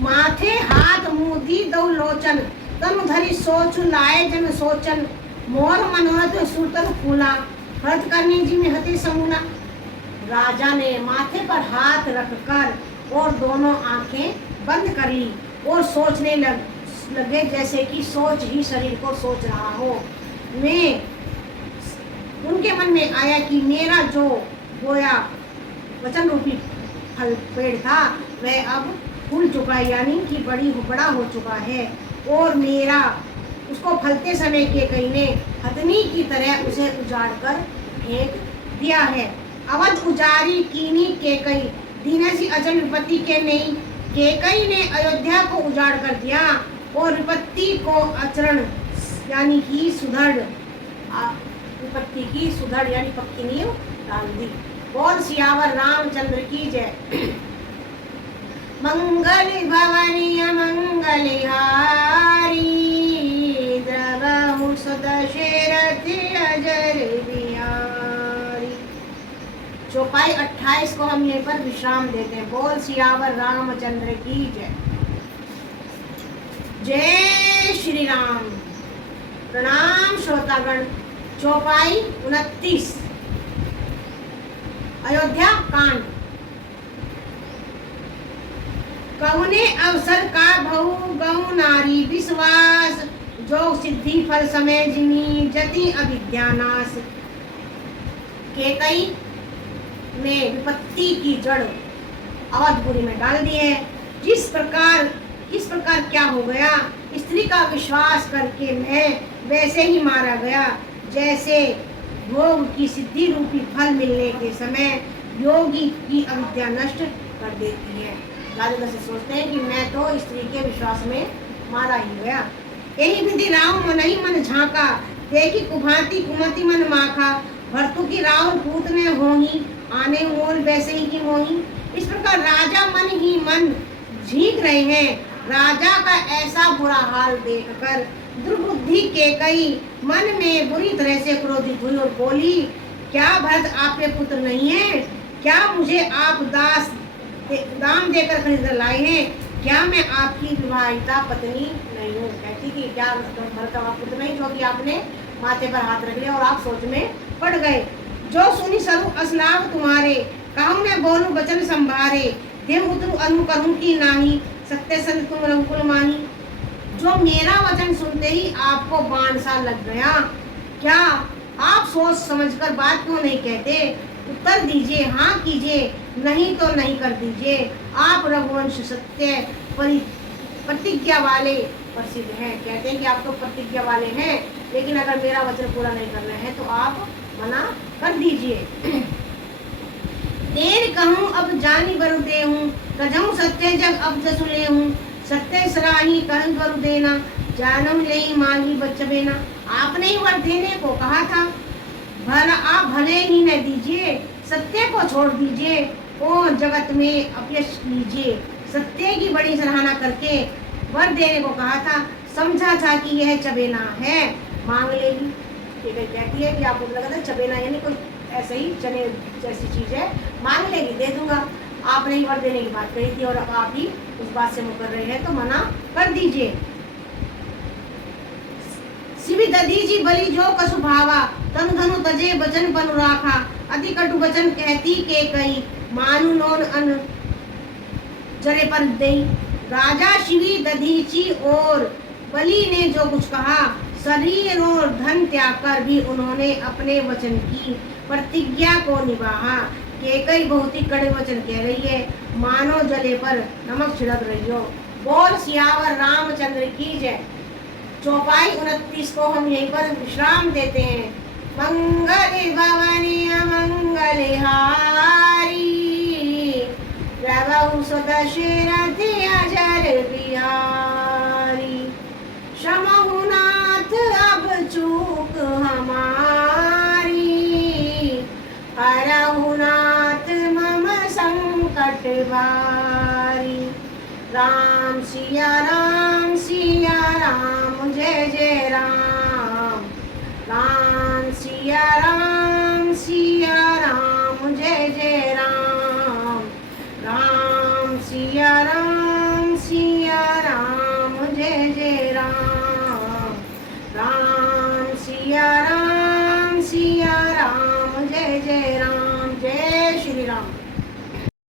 माथे हाथ मुदी दो लोचन, तनु धरी सोच लाए जन सोचन, मोर मनोरथ सूतर फूला, हर्ष करने जी में हते समूला। राजा ने माथे पर हाथ रखकर और दोनों आंखें बंद कर ली और सोचने लगे जैसे कि सोच ही शरीर को सोच रहा हो। मैं उनके मन में आया कि मेरा जो बोया वचन रूपी फल पेड़ था वह अब फूल चुका है, यानी कि बड़ा हो चुका है, और मेरा उसको फलते समय केकई ने हथनी की तरह उसे उजाड़ कर फेंक दिया है। अवध उजारी कीनी केकई, दीनसी अचल विपत्ति के नहीं। केकई ने अयोध्या को उजाड़ कर दिया और विपत्ति को अचरण यानी कि सुधड़, विपत्ति की सुधड़ यानी पक्की नींव डाल दी। बोल सियावर रामचंद्र की जय। मंगल भवनी मंगलहारी, द्रवहु सुदशरथ अजर बिहारी। चौपाई 28 को हम यहीं पर विश्राम देते हैं। बोल सियावर रामचंद्र की जय। जय श्री राम। प्रणाम श्रोतागण। चौपाई 29 अयोध्या कांड। कहुने अवसर का बहु गौ नारी विश्वास, जो सिद्धि फल समय जिनी जति अविद्या नाश। केकई ने विपत्ति की जड़ अवधपुरी में डाल दी है। किस प्रकार क्या हो गया, स्त्री का विश्वास करके मैं वैसे ही मारा गया जैसे भोग की सिद्धि रूपी फल मिलने के समय योगी की अविद्या नष्ट कर देती है। राजा से सोचते हैं कि मैं तो स्त्री के विश्वास में मारा ही गया। यही विधि राव मन ही मन झांका, देखी कुभांति कुमति मन माखा। भर्तु की राव पूत में होही, आने मोल वैसे ही की मोही। इस प्रकार राजा मन ही मन झीक रहे हैं। राजा का ऐसा बुरा हाल देखकर दुर्बुद्धि केकई मन में बुरी तरह से क्रोधित हुई और बोली, क्या भरत आपके पुत्र नहीं है? क्या मुझे आप दाम देकर खरीद कर लाए हैं? क्या मैं आपकी विवाहिता पत्नी नहीं हूँ? कहती कि क्या भरत का पुत्र नहीं जो कि आपने माथे पर हाथ रख लिया और आप सोच में पड़ गए। जो सुनी सब असलाव तुम्हारे, कहूँ मैं बोलूं वचन संभारे। देव उतरू अनु कहूँ की नाही, सत्य संत तुम रघुकुल माही। जो मेरा वचन सुनते ही आपको बाण सा लग गया, क्या आप सोच समझकर बात क्यों नहीं कहते? उत्तर दीजिए, हाँ कीजिए, नहीं तो नहीं कर दीजिए। आप रघुवंश सत्य प्रतिज्ञा वाले प्रसिद्ध हैं। कहते हैं कि आप तो प्रतिज्ञा वाले हैं, लेकिन अगर मेरा वचन पूरा नहीं करना है तो आप मना कर दीजिए। देर कहूँ अब जानी बरु दे हूँ, कजहूँ सत्य जग अब जसुले हूँ। सत्य सराही कहूँ बरु देना, जानम ले मांगी बचबेना। आपने ही वर देने को कहा था, भला आप भले ही न दीजिए, सत्य को छोड़ दीजिए और जगत में अपयश लीजिए। सत्य की बड़ी सराहना करके वर देने को कहा था, समझा था कि यह चबेना है, मांग लेगी। कहती है कि आपको लगा था चबेना यानी कोई ऐसे ही चने जैसी चीज है, मांग लेगी, दे दूंगा। आपने ही वर देने की बात कही थी और अब आप ही उस बात से मुकर रहे हैं, तो मना कर दीजिए। शिवी दधीची बलि जो कसु भावा, तनु धनु तजे बचन पनु राखा। अति कटु वचन कहती के कही, मानु नोन अन जरे पर दई। राजा शिवी दधीची और बलि ने जो कुछ कहा, शरीर और धन त्याग कर भी उन्होंने अपने वचन की प्रतिज्ञा को निभाया। केकई बहुत ही कड़े वचन कह रही है, मानो जले पर नमक छिड़क रही हो। बोल सियावर रामचंद्र की जय। चौपाई 29 को हम यहीं पर विश्राम देते हैं। मंगल भवनी मंगलहारी, रवहु सुदशरथ अजर बिहारी। क्षमहु नाथ अब चूक हमारी, हरहु नाथ मम संकट भारी। राम सिया राम जय जय राम। राम सिया राम जय जय राम। राम सिया राम जय जय राम। राम सिया राम, जय जय राम। जय श्री राम।